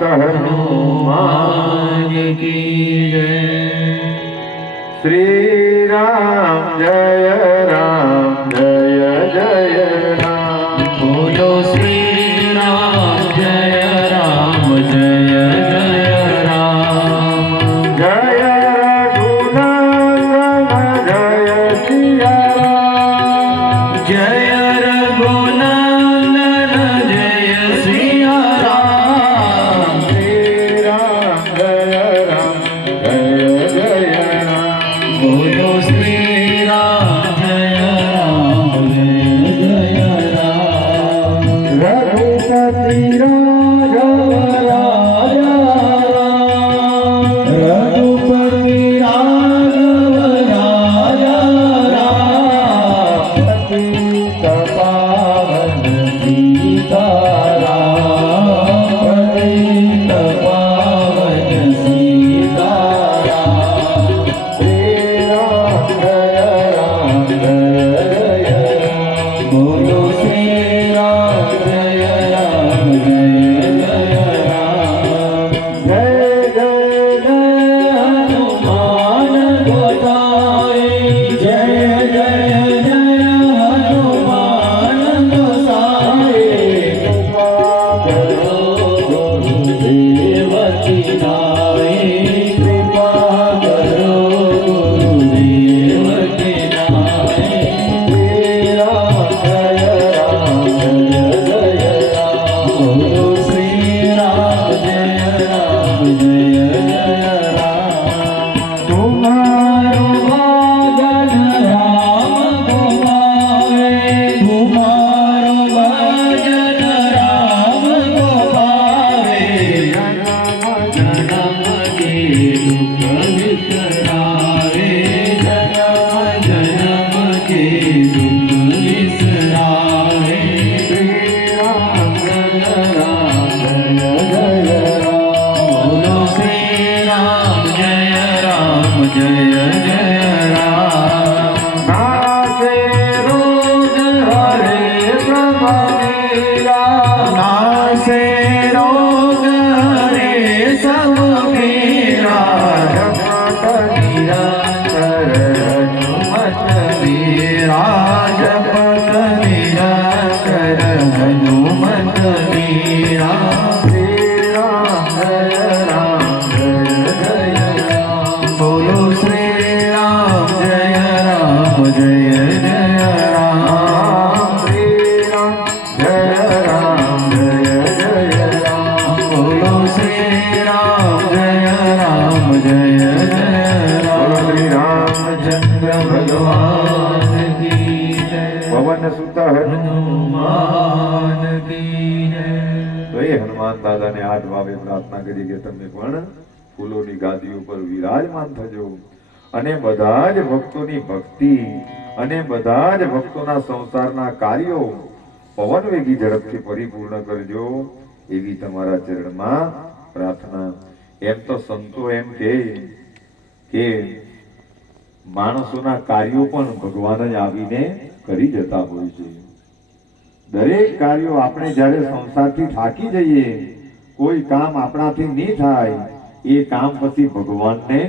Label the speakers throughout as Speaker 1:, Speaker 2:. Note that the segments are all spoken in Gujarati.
Speaker 1: હનુમાન
Speaker 2: કી જય
Speaker 1: શ્રી રામ જય રામ જય જય
Speaker 2: કે
Speaker 1: તમે પણ. ફૂલોની ગાદી ઉપર વિરાજમાન થજો. અને બધા જ ભક્તોની ભક્તિ અને બધા જ ભક્તોના સંસારના કાર્યો પવન વેગી ઝડપથી પરિપૂર્ણ કરજો. એવી તમારા ચરણમાં પ્રાર્થના. એમ તો સંતો એમ કે કે માણસોના કાર્યો પણ ભગવાન જ આવીને કરી જતા હોય છે. દરેક કાર્યો આપણે જ્યારે સંસારથી થાકી જઈએ કોઈ કામ આપણાથી નહીં થાય, એ કામ પછી ભગવાનને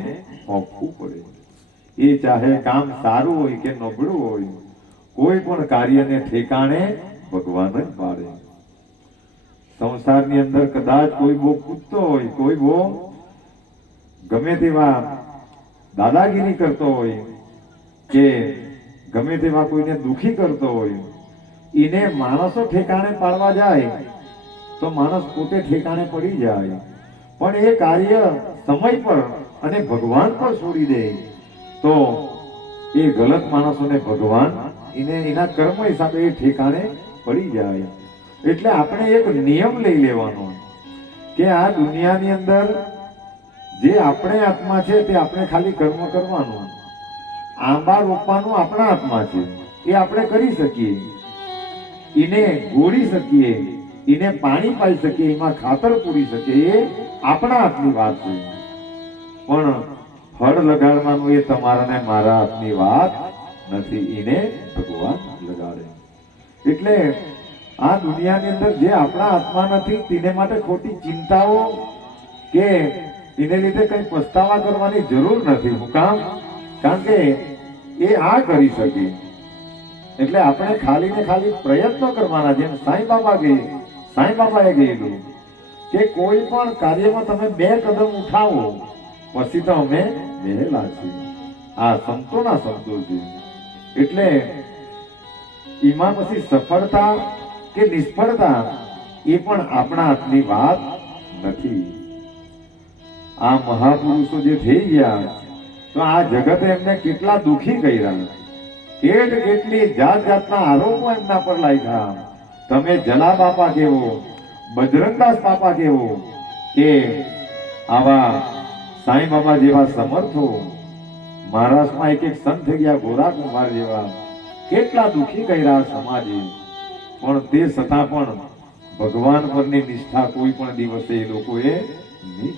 Speaker 1: સોંપવું પડે. એ ચાહે કામ સારું હોય કે નબળું હોય, કોઈ પણ કાર્યને ઠેકાણે ભગવાન જ પાડે. સંસારની અંદર કદાચ કોઈ બહુ કૂદતો હોય, કોઈ બહુ ગમે તેવા દાદાગીરી કરતો હોય, કે ગમે તેવા કોઈને દુખી કરતો હોય, એને માણસો ઠેકાણે પાડવા જાય તો માણસ પોતે ઠેકાણે પડી જાય. પણ એ કાર્ય સમય પર અને ભગવાન પર છોડી દે. તો એ ગલત માણસોને ભગવાન એને એના કર્મ હિસાબે એ ઠેકાણે પડી જાય. એટલે આપણે એક નિયમ લઈ લેવાનો કે આ દુનિયાની અંદર જે આપણે આત્મા છે તે આપણે ખાલી કર્મ કરવાનું. આંબા રોપવાનું આપણા હાથમાં છે. એ આપણે કરી શકીએ. એને ગોળી શકીએ. એને પાણી પાઈ શકીએ એમાં ખાતર પૂરી શકે એ આપણા હાથની વાત છે. પણ ફળ લગાડવાનું એ તમારા ને મારા હાથની વાત નથી, એને ભગવાન લગાડે. એટલે આ દુનિયાની અંદર જે આપણા હાથમાં નથી, તેને માટે ખોટી ચિંતાઓ કે એને લીધે કઈ પસ્તાવા કરવાની જરૂર નથી. હું કામ, કારણ કે એ આ કરી શકે. એટલે આપણે ખાલી ને ખાલી પ્રયત્ન કરવાના, જેમ સાંઈ બાબા કહે સાંઈ બાબાએ કહેલું કે કોઈ પણ કાર્યમાં તમે બે કદમ ઉઠાવો, પછી તો અમે બેહેલા છીએ. આ સંતોના શબ્દો છે. એટલે એમાં પછી સફળતા કે નિષ્ફળતા એ પણ આપણા હાથની વાત નથી. આ મહાપુરુષો જે થઈ ગયા તો આ જગતે એમને કેટલા દુઃખી કર્યા. કેટ કેટલી જાત જાતના આરોપો એમના પર લાગ્યા. તમે જલા બાપા કેવો, બજરંગદાસ બાપા કેવો, કે આવા સાંઈ બાબા જેવા સમર્થો મહારાષ્ટ્રમાં એક એક સંત ગયા ગોરા કુમાર જેવા. કેટલા દુઃખી કર્યા સમાજે. પણ તે છતાં પણ ભગવાન પરની નિષ્ઠા કોઈ પણ દિવસે એ લોકોએ નહીં.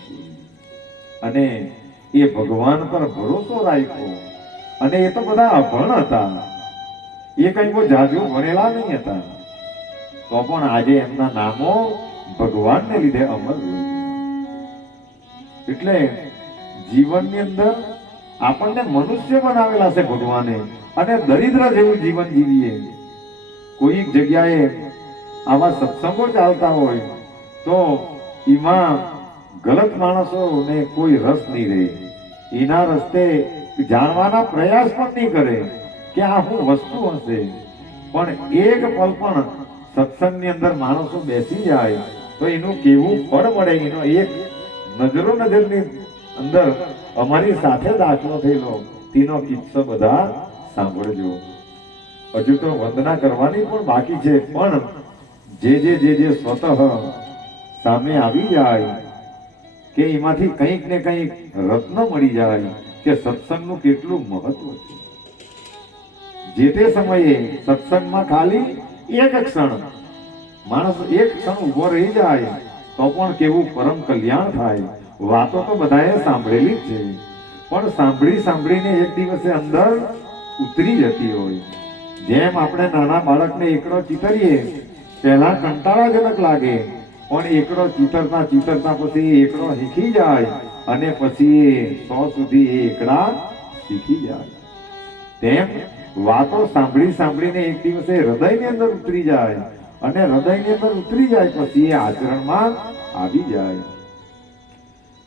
Speaker 1: અને એ ભગવાન પર ભરોસો રાખ્યો. અને એ તો બધા અભણ હતા. એ કઈ કોઈ જાજુ ભણેલા નહીં હતા. તો પણ આજે એમના નામો ભગવાનને લીધે અમર. એટલે જીવનની અંદર આપણને મનુષ્ય બનાવેલા છે ભગવાને, અને દરિદ્ર જેવું જીવન જીવીએ. કોઈક જગ્યાએ આવા સત્સંગો ચાલતા હોય, તો એમાં ગલત માણસોને કોઈ રસ નહીં રહે. એના રસ્તે જાણવાના પ્રયાસ પણ નહીં કરે કે આ શું વસ્તુ હશે. પણ એક પલ પણ સત્સંગની અંદર માણસો બેસી જાય તો એનું કેવું ફળ મળે, એનો એક નજરો નજરની અંદર અમારી સાથે દાખલો થયેલો, તેનો કિસ્સો બધા સાંભળજો. હજુ તો વંદના કરવાની પણ બાકી છે, પણ જે જે જે જે સ્વતઃ સામે આવી જાય કે એમાંથી કંઈક ને કંઈક રત્ન મળી જાય કે સત્સંગનું કેટલું મહત્વ છે. જે તે સમયે સત્સંગમાં ખાલી એક ક્ષણ. માણસ એક ક્ષણ ઊભો રહી જાય, તો પણ કેવું પરમ કલ્યાણ થાય. વાતો તો બધાએ સાંભળેલી જ છે. પણ સાંભળી સાંભળીને એક દિવસે અંદર ઉતરી જતી હોય. જેમ આપણે નાના બાળકને એકડો ચીતરીએ, પહેલા કંટાળાજનક લાગે, પણ એકડો ચીતરતા ચીતરતા પછી એકડો શીખી જાય, અને પછી સો સુધી એકડા શીખી જાય. તેમ વાતો સાંભળી સાંભળીને એક દિવસે હૃદયની અંદર ઉતરી જાય અને હૃદયની અંદર ઉતરી જાય પછી એ આચરણમાં આવી જાય.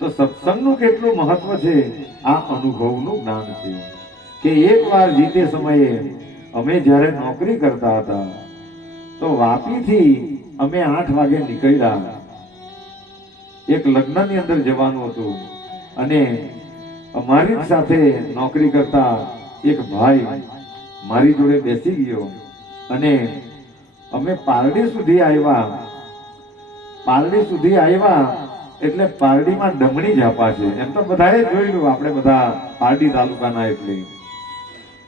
Speaker 1: તો સત્સંગનું કેટલું મહત્વ છે? આ અનુભવનું જ્ઞાન છે કે એક વાર જીતે સમયે અમે જ્યારે નોકરી કરતા હતા, તો વાપીથી અમે આઠ વાગે નીકળ્યા. એક લગ્નની અંદર જવાનું હતું અને અમારી સાથે નોકરી કરતા એક ભાઈ મારી જોડે બેસી ગયો અને અમે પારડી સુધી આવ્યા. પારડી સુધી આવ્યા એટલે પારડીમાં ડમણી ઝાપા છે. એમ તો બધાએ જોયેલું આપણે બધા પારડી તાલુકાના એટલે.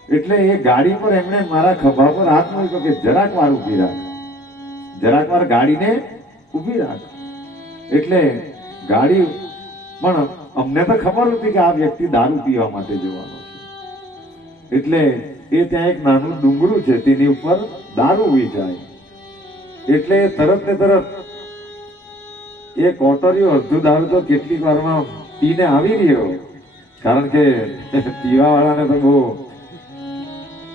Speaker 1: એટલે એ ગાડી પર એમણે મારા ખભા પર હાથ મૂક્યો કે જરાક વાર ઊભી રાખ. જરાક વાર ગાડીને ઊભી રાખ. એટલે ગાડી પણ અમને તો ખબર હતી કે આ વ્યક્તિ દારૂ પીવા માટે જવાનો છે. એટલે એ ત્યાં એક નાનું ડુંગરું છે, તેની ઉપર દારૂ વેચાય એટલે તરત ને તરત એ કોટરીઓ અડધું દારૂ તો કેટલીક વારમાં પીને આવી રહ્યો. કારણ કે પીવા વાળાને તો બહુ,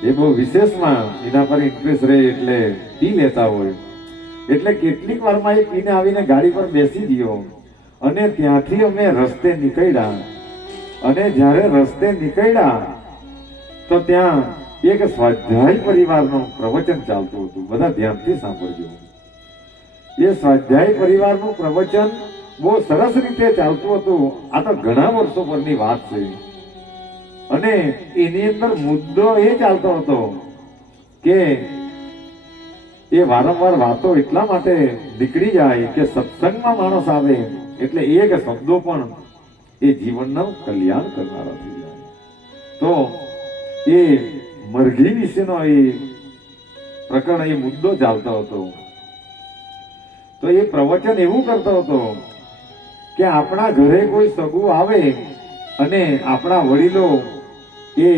Speaker 1: એ બહુ વિશેષમાં એના પર ઇન્ટરેસ્ટ રહે એટલે પી લેતા હોય. એટલે કેટલીક વારમાં એ પીને આવીને ગાડી પર બેસી ગયો. અને ત્યાંથી અમે રસ્તે નીકળ્યા. અને જ્યારે રસ્તે નીકળ્યા, તો ત્યાં એક સ્વાધ્યાય પરિવારનું પ્રવચન ચાલતું હતું. બધા ધ્યાનથી સાંભળજો. એ સ્વાધ્યાય પરિવારનું પ્રવચન બહુ સરસ રીતે ચાલતું હતું. આ તો ઘણા વર્ષો પરની વાત છે. અને એની અંદર મુદ્દો એ ચાલતો હતો કે એ વારંવાર વાતો એટલા માટે નીકળી જાય કે સત્સંગમાં માણસ આવે એટલે એક શબ્દો પણ એ જીવનનું કલ્યાણ કરનારા થઈ જાય. તો એ મરઘી વિશેનો એ પ્રકરણ એ મુદ્દો ચાલતો હતો. તો એ પ્રવચન એવું કરતો હતો કે આપણા ઘરે કોઈ સગું આવે અને આપણા વડીલો એ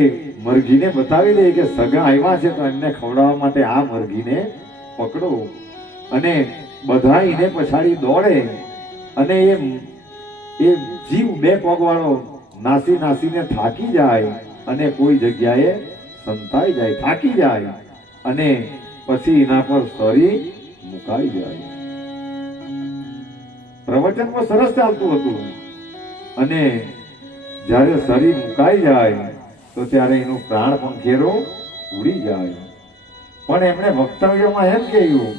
Speaker 1: મરઘીને બતાવી દે કે સગા આવ્યા છે તો એમને ખવડાવવા માટે આ મરઘીને પકડો. અને બધા એને પછાડી દોડે અને એ એ જીવ બે પગવાળો નાસી નાસીને થાકી જાય અને કોઈ જગ્યાએ સંતાઈ જાય, થાકી જાય અને પછી એના પર સરી મુકાઈ જાય. પ્રવચનમાં સરસ ચાલતું હતું. અને જ્યારે સરી મુકાઈ જાય, તો ત્યારે એનું પ્રાણ પણ ઘેરો ઉડી જાય. પણ એમણે વક્તવ્યમાં એમ કહ્યું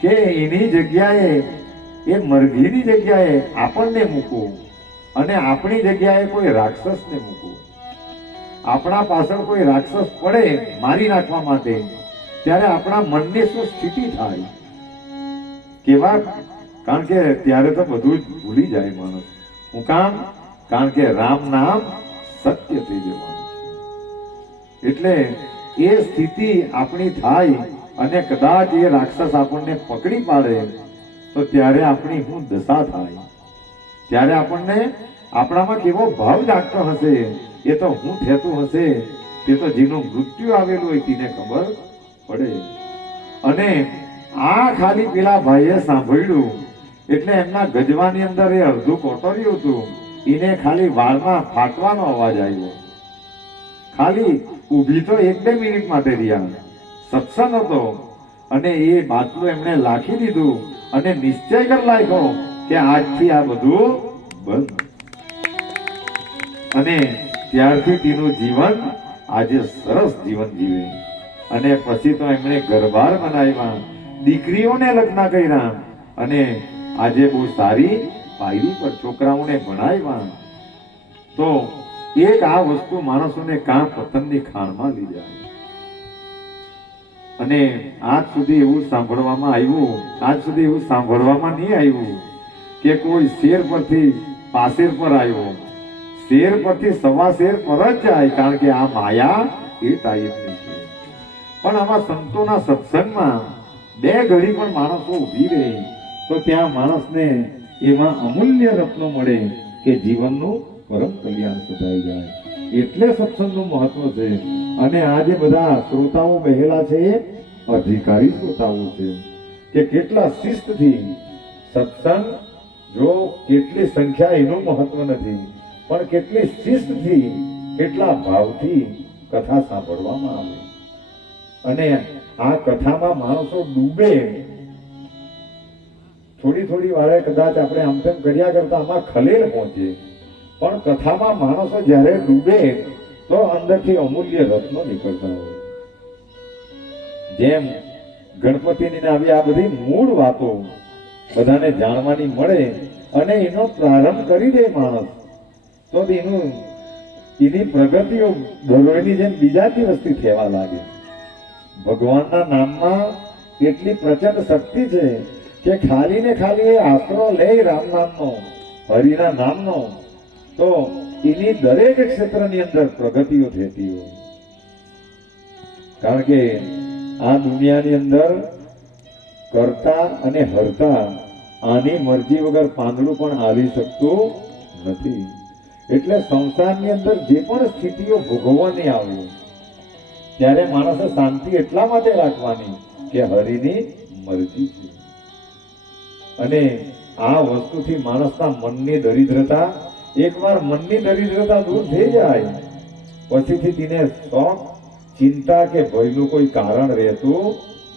Speaker 1: કે એની જગ્યાએ, એ મરઘીની જગ્યાએ આપણને મૂકો અને આપણી જગ્યાએ કોઈ રાક્ષસને મૂકો. આપણા પાછળ કોઈ રાક્ષસ પડે, મારી નાખવા માટે, ત્યારે આપણા મનની શું સ્થિતિ થાય? કેવા? કારણ કે ત્યારે તો બધું જ ભૂલી જાય માણસ. હું કામ? કારણ કે રામ નામ સત્ય થઈ જવાનું એટલે એ સ્થિતિ આપણી થાય અને કદાચ એ રાક્ષસ આપણને પકડી પાડે, તો ત્યારે આપણી શું દશા થાય? ત્યારે આપણને આપણામાં કેવો ભાવ જાગતો હશે? એ તો હું થતું હશે, તે તો જેનું મૃત્યુ આવેલું હોય તેને ખબર પડે. અને આ ખાલી પેલા ભાઈએ સાંભળ્યું, એટલે એમના ગજવાની અંદર એ અડધું કોટર્યું હતું, એને ખાલી વાળમાં ફાટવાનો અવાજ આવ્યો. ખાલી ઊભી તો એક બે મિનિટ માટે રહ્યા. સત્સંગ હતો, અને એ બાટલું એમણે લાખી દીધું, અને નિશ્ચય કરી નાખ્યો કે આજથી આ બધું બંધ. અને ત્યારથી તેનું જીવન આજે સરસ જીવન જીવે અને પછી તો એમણે ઘરબાર બનાવ્યા દીકરીઓને લગ્ન કર્યા. અને આજે બહુ સારી પાયરી પર છોકરાઓને ભણાવ્યા. તો એક આ વસ્તુ માણસોને કામ પતનની ખાણમાં લઈ જાય. અને આજ સુધી એવું સાંભળવામાં આવ્યું. આજ સુધી એવું સાંભળવામાં નહીં આવ્યું કે કોઈ શેર પરથી પાસેર પર આવ્યો. શેર પરથી સવા શેર પર જ જાય, કારણ કે આ માયા એ ટાઈપની છે. પણ આમાં સંતોના સત્સંગમાં બે ઘડી પણ માણસો ઊભી રહે, તો ત્યાં માણસને એમાં અમૂલ્ય રત્નો મળે કે જીવનનું પરમ કલ્યાણ સધાઈ જાય. એટલે સત્સંગનું મહત્વ છે. અને આ જે બધા શ્રોતાઓ બહેલા છે એ અધિકારી શ્રોતાઓ છે, કે કેટલા શિસ્તથી સત્સંગ જો કેટલી સંખ્યા એનું મહત્વ નથી. પણ કેટલી શિસ્તથી, કેટલા ભાવથી કથા સાંભળવામાં આવે. અને આ કથામાં માણસો ડૂબે. થોડી થોડી વારે કદાચ આપણે આમ તેમ કર્યા કરતા આમાં ખલેલ પહોંચે. પણ કથામાં માણસો જ્યારે ડૂબે, તો અંદરથી અમૂલ્ય રત્નો નીકળતા હોય. જેમ ગણપતિની આવી આ બધી મૂળ વાતો બધાને જાણવાની મળે, અને એનો પ્રારંભ કરી દે માણસ. તો એનું એની પ્રગતિઓ દરરોજની જેમ બીજા દિવસથી થવા લાગે. ભગવાનના નામમાં એટલી પ્રચંડ શક્તિ છે કે ખાલી ને ખાલી એ આશરો લે રામ નામનો, હરિના નામનો, તો એની દરેક ક્ષેત્રની અંદર પ્રગતિઓ થતી હોય. કારણ કે આ દુનિયાની અંદર કરતા અને હરતા આની મરજી વગર પાંદડું પણ આવી શકતું નથી. એટલે સંસારની અંદર જે પણ સ્થિતિઓ ભોગવવાની આવી, ત્યારે માણસે શાંતિ એટલા માટે રાખવાની કે હરિની મરજી છે. અને આ વસ્તુથી માણસના મનની દરિદ્રતા, એકવાર મનની દરિદ્રતા દૂર થઈ જાય, પછીથી તેને શોખ ચિંતા કે ભયનું કોઈ કારણ રહેતું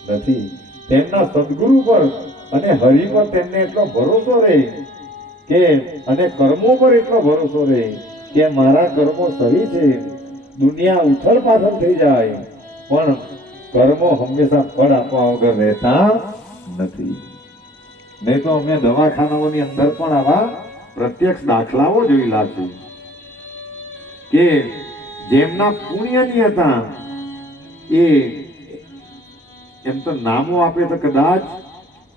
Speaker 1: નથી. તેમના સદગુરુ પર અને હરિ પર તેમને એટલો ભરોસો રહે કે અને કર્મો પર એટલો ભરોસો રહે કે મારા કર્મો સહી છે. દુનિયા ઉથલ પાથલ થઈ જાય. પણ કર્મો હંમેશા ફળ આપવા વગર રહેતા નથી. નહીં તો અમે દવાખાનાઓની અંદર પણ આવા પ્રત્યક્ષ દાખલાઓ જોયેલા છે કે જેમના પુણ્યની હતા, એ એમ તો નામો આપે તો કદાચ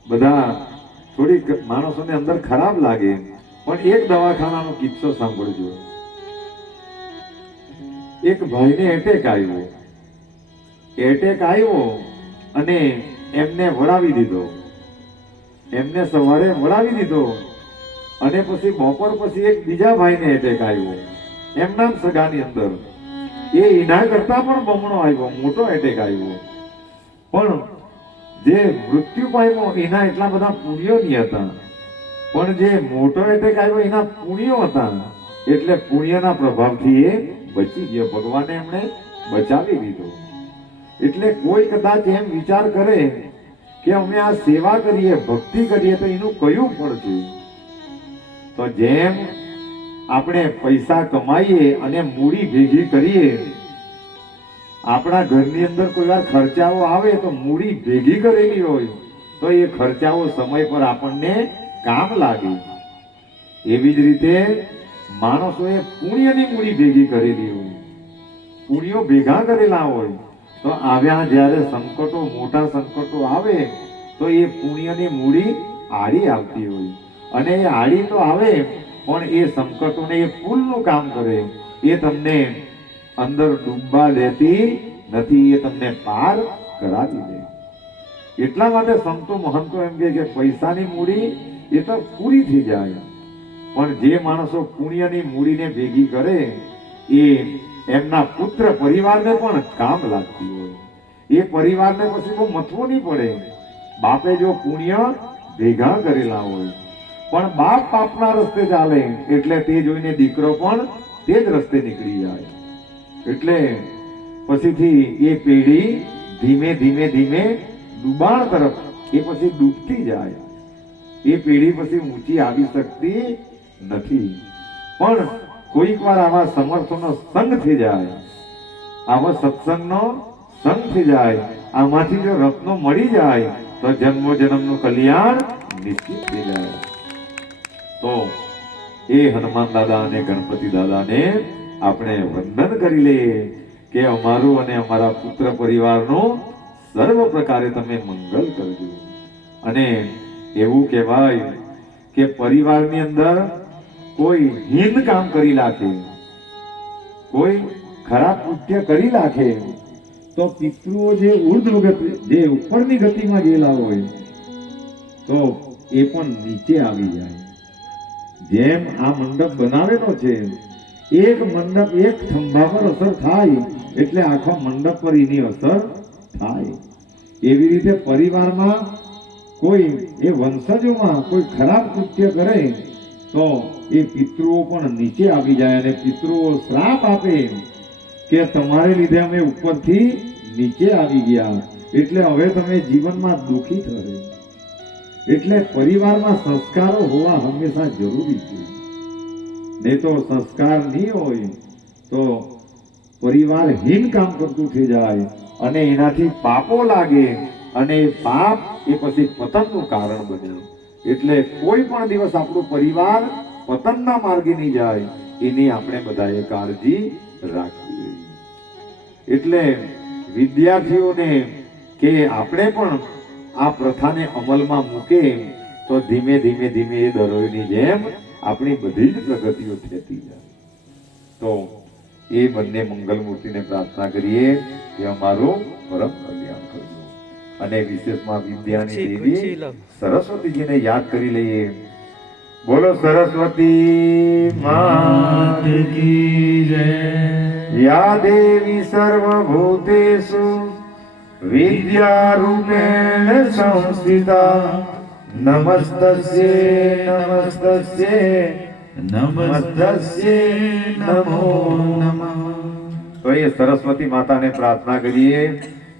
Speaker 1: બધા થોડીક માણસોને અંદર ખરાબ લાગે, પણ એક દવાખાનાનો કિસ્સો સાંભળજો. એક ભાઈને એટેક આવ્યો. એટેક આવ્યો અને એમને વળાવી દીધો. એમને સવારે વળાવી દીધો અને પછી બપોર પછી એક બીજા ભાઈને એટેક આવ્યો. એમના સગાની અંદર. એ એના કરતા પણ બમણો આવ્યો, મોટો એટેક આવ્યો. પણ જે મૃત્યુ પામ્યો, એના એટલા બધા પુણ્યો નહીં હતા. પણ જે મોટો એટેક આવ્યો, એના પુણ્યો હતા. એટલે પુણ્યના પ્રભાવથી એ બચી ગયો. ભગવાને એમણે બચાવી દીધો એટલે કોઈ કદાચ એમ વિચાર કરે કે અમે આ સેવા કરીએ, ભક્તિ કરીએ, તો એનું કયું ફળ છે? તો જેમ આપણે પૈસા કમાઈએ અને મૂડી ભેગી કરીએ આપણા ઘરની અંદર કોઈ વાર ખર્ચાઓ આવે તો મૂડી ભેગી કરેલી હોય, તો એ ખર્ચાઓ સમય પર આપણને કામ લાગે. એવી જ રીતે માણસોએ પુણ્યની મૂડી ભેગી કરેલી હોય. પુણ્યો ભેગા કરેલા હોય, તો આવ્યા જ્યારે સંકટો, મોટા સંકટો આવે, તો એ પુણ્યની મૂડી આડી આવતી હોય. અને એ આડી તો આવે, પણ એ સંકટોને એ પુલનું કામ કરે. એ તમને અંદર ડૂબવા દેતી નથી, એ તમને પાર કરાવી દે. એટલા માટે સંતો મહંતો એમ કે પૈસાની મૂડી એ તો પૂરી થઈ જાય. પણ જે માણસો પુણ્યની મૂડીને ભેગી કરે, એ એમના પુત્ર પરિવારને પણ કામ લાગતી હોય. એ પરિવારને પછી બહુ મથવું નહીં પડે. બાપે જો પુણ્ય ભેગા કરેલા હોય, પણ બાપ પાપના રસ્તે ચાલે, એટલે તે જોઈને દીકરો પણ તે જ રસ્તે નીકળી જાય. એટલે પછીથી એ પેઢી ધીમે ધીમે ધીમે ડૂબાણ તરફ એ પછી ડૂબતી જાય. એ પેઢી પછી ઊંચી આવી શકતી નથી. પણ કોઈક વાર આવા સમર્થોનો સંગ થઈ જાય. આવા સત્સંગનો સંગ થઈ જાય. આમાંથી જો રત્નો મળી જાય, તો જન્મો જન્મનું કલ્યાણ નિશ્ચિત થઈ જાય. તો એ હનુમાન દાદા અને ગણપતિ દાદાને આપણે વંદન કરી લઈએ કે અમારું અને અમારા પુત્ર પરિવારનું સર્વ પ્રકારે તમે મંગલ કરજો. અને એવું કહેવાય કે પરિવારની અંદર કોઈ હિન કામ કરી નાખે કોઈ ખરાબ કૃત્ય કરી નાખે તો પિતૃઓ જે ઉર્ધ્વ ગતિ જે ઉપરની ગતિમાં ગયેલા હોય, તો એ પણ નીચે આવી જાય. જેમ આ મંડપ બનાવેલો છે એક મંડપ એક થંભા પર અસર થાય એટલે આખો મંડપ પર એની અસર થાય. એવી રીતે પરિવારમાં કોઈ એ વંશજોમાં કોઈ ખરાબ કૃત્ય કરે તો એ પિતૃઓ પણ નીચે આવી જાય અને પિતૃઓ શ્રાપ આપે કે તમારે લીધે અમે ઉપરથી નીચે આવી ગયા. એટલે હવે તમે જીવનમાં દુઃખી થશે. એટલે પરિવારમાં સંસ્કારો હોવા હંમેશા જરૂરી છે. નહીં તો સંસ્કાર નહીં હોય, તો પરિવાર હીન કામ કરતું થઈ જાય અને એનાથી પાપો લાગે અને પાપ એ પછી પતનનું કારણ બને. એટલે કોઈ પણ દિવસ આપણો પરિવાર પતનના માર્ગે નહીં જાય, એની આપણે બધાએ કાળજી રાખવી. એટલે વિદ્યાર્થીઓને કે આપણે પણ આ પ્રથાને અમલમાં મૂકે, તો ધીમે ધીમે ધીમે એ દરોઈની જેમ આપણી બધી જ પ્રગતિઓ થતી જાય. તો એ બંને મંગલમૂર્તિને પ્રાર્થના કરીએ કે અમારું પરમ કલ્યાણ કરજો. અને વિશેષમાં વિદ્યાની દેવી સરસ્વતીજીને યાદ કરી લઈએ. બોલો સરસ્વતી
Speaker 2: માત કી જય.
Speaker 1: યા દેવી સર્વભૂતેષુ વિદ્યારૂપેણ સંસ્થિતા. નમસ્તસ્યે નમસ્તસ્ય
Speaker 2: નમસ્તસ્ય નમો નમઃ
Speaker 1: તો એ સરસ્વતી માતાને પ્રાર્થના કરીએ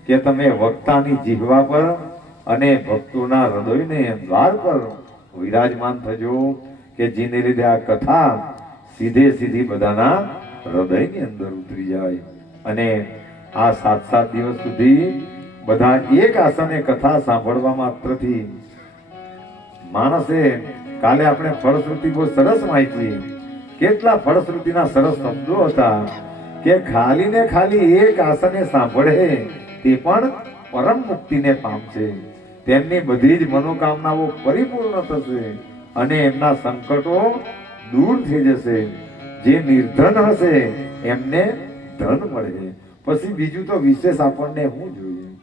Speaker 1: કે તમે વક્તાની જીહવા પર અને ભક્તોના હૃદયને દ્વાર પર વિરાજમાન થજો કે જેને લીધે આ કથા સીધે સીધી બધાના હૃદયની અંદર ઉતરી જાય અને આ સાત સાત દિવસ સુધી બધા એક આસને કથા સાંભળવા માત્રથી માણસે કાલે આપણે ફળશ્રુતિ બહુ સરસ વાંચી. કેટલા ફળશ્રુતિના સરસ શબ્દો હતા કે ખાલી ને ખાલી એક આસને સાંભળે તે પણ પરમ મુક્તિને પામશે. તેમની બધી જ મનોકામનાઓ પરિપૂર્ણ થશે અને એમના સંકટો દૂર થઈ જશે. જે નિર્ધન હશે એમને ધન મળે. પછી બીજું તો વિશેષ આપણને શું જોઈએ.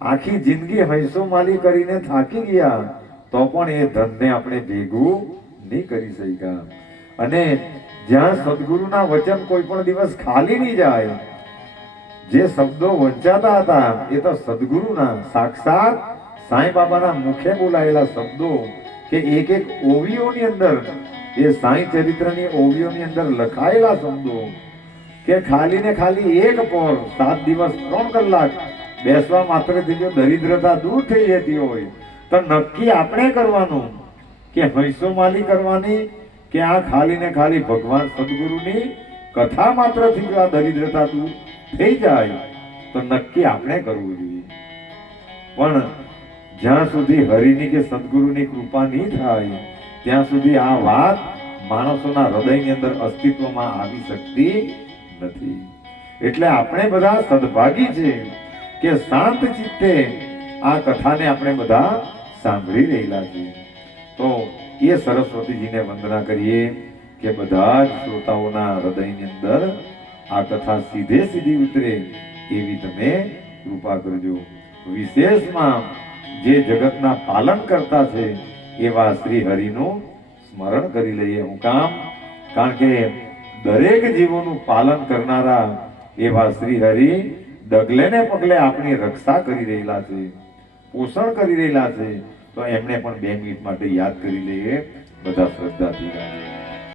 Speaker 1: આખી જિંદગી હૈસો માલી કરીને થાકી ગયા. તો પણ એ ધનને આપણે ભેગું નહીં કરી શક્યા. અને જ્યાં સદગુરુના વચન કોઈ પણ દિવસ ખાલી નહીં જાય, જે શબ્દો વંચાતા હતા, એ તો સદગુરુના, સાક્ષાત સાંઈ બાબાના મુખે બોલાયેલા શબ્દો કે એક એક ઓવીઓની અંદર, એ સાંઈ ચરિત્રની ઓવીઓની અંદર લખાયેલા શબ્દો કે ખાલી ને ખાલી એક પોર સાત દિવસ, ત્રણ કલાક બેસવા માત્ર જો દરિદ્રતા દૂર થઈ જતી હોય તો નક્કી આપણે કરવાનું કે હૈસો માલી કરવાની કે આ ખાલી ને ખાલી ભગવાન સદગુરુની કથા માત્રથી જો આ દરિદ્રતા દૂર થઈ જાય, તો નક્કી આપણે કરવું જોઈએ. પણ જ્યાં સુધી હરિની કે સદગુરુની કૃપા નહીં થાય, ત્યાં સુધી આ વાત માણસોના હૃદયની અંદર અસ્તિત્વમાં આવી શકતી નથી. એટલે આપણે બધા સદભાગી છે કે શાંત ચિત્તે આ કથાને આપણે બધા સાંભળી રહેલા છે. તો એ સરસ્વતીજીને વંદના કરીએ કે બધા જ શ્રોતાઓના હૃદયની અંદર આ કથા સીધે સીધી ઉતરે એવી તમે કૃપા કરજો. વિશેષમાં જે જગતના પાલન કરતા છે એવા શ્રી હરિનું સ્મરણ કરી લઈએ હું કામ. કારણ કે દરેક જીવોનું પાલન કરનારા એવા શ્રી હરિ ડગલે ને પગલે આપણી રક્ષા કરી રહેલા છે. પોષણ કરી રહેલા છે. તો એમણે પણ બે મિનિટ માટે યાદ કરી લઈએ. બધા શ્રદ્ધાથી.